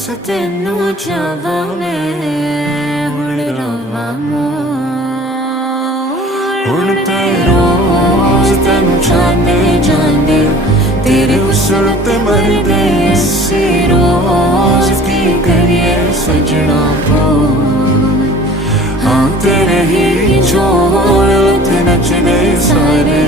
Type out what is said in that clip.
बस तेनू चाहवा मैं हुण रवा हुण ते रोज तेनू चाहते जाने तेरे हुस्न ते मरदे असी रोज की करिए सजना बोल हाँ तेरे ही झोल ते नचने सारे